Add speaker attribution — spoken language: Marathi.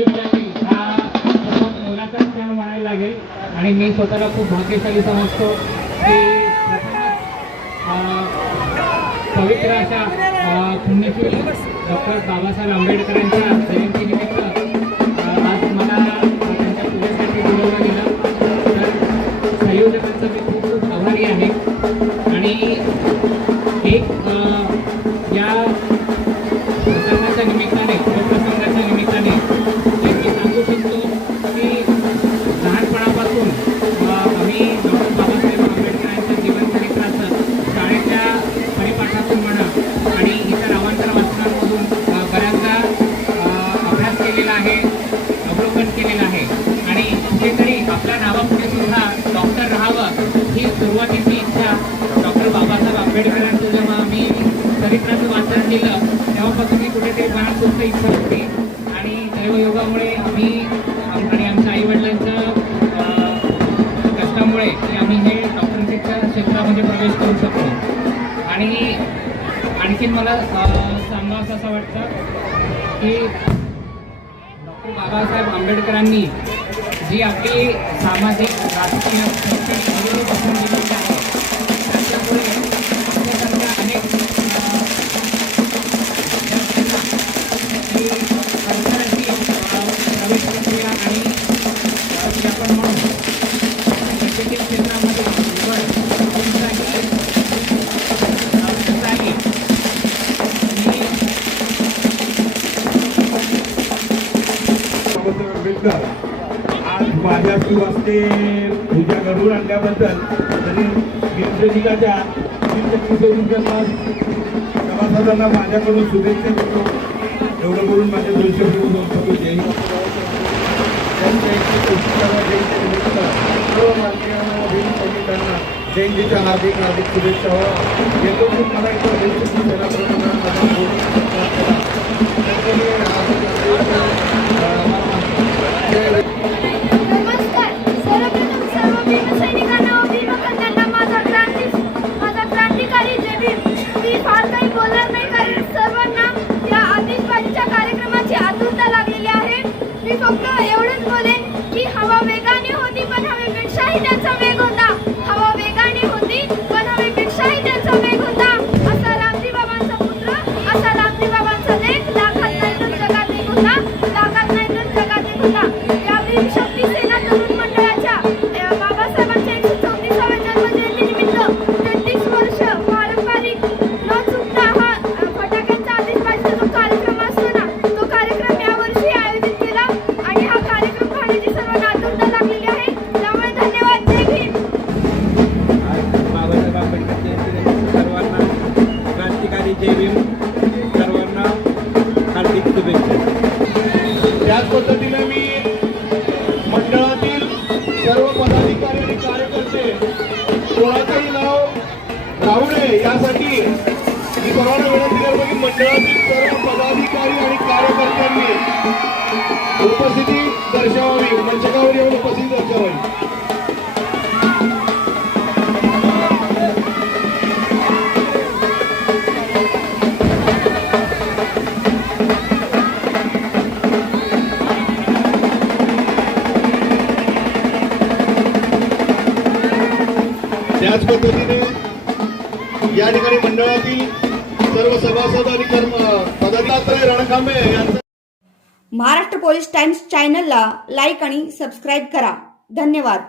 Speaker 1: हा सर्वात क्षण म्हणायला लागेल आणि मी स्वतःला खूप भाग्यशाली समजतो की पवित्र अशा पुण्यशील डॉक्टर बाबासाहेब आंबेडकरांच्या जयंतीनिमित्त आज मला त्यांच्या पूजेसाठी बोलवलं गेलं तर संयोजकांचा मी खूप खूप आभारी आहे. आणि एक दरिद्राचं वाचन केलं तेव्हापासून मी कुठेतरी बाण गोष्ट इच्छा होती. आणि दैवयोगामुळे आम्ही आणि आमच्या आईवडिलांच्या कष्टामुळे आम्ही हे डॉक्टरशिपच्या क्षेत्रामध्ये प्रवेश करू शकतो आणि आणखीन मला सांगावं असं वाटतं की डॉक्टर बाबासाहेब आंबेडकरांनी जी आपली सामाजिक राजकीय शैक्षणिक
Speaker 2: आंबेडकर आज माझ्याशी असते पूजा घडवून आणल्याबद्दल तरी दिनदनिकाच्या सभासदांना माझ्याकडून शुभेच्छा देतो. एवढं बोलून माझ्या दोनशे दोन जय जयंतीच्या हार्दिक हार्दिक शुभेच्छा. येतो मला
Speaker 3: एक देवी सर्वांना
Speaker 4: हार्दिक शुभेच्छा.
Speaker 2: त्याच पद्धतीने मी मंडळातील सर्व पदाधिकारी आणि कार्यकर्ते कोणाचंही नाव राहू नये यासाठी मी सर्वांना विनंती करतो की मंडळातील सर्व
Speaker 5: महाराष्ट्र पोलीस टाइम्स चॅनलला लाईक आणि सबस्क्राईब करा. धन्यवाद.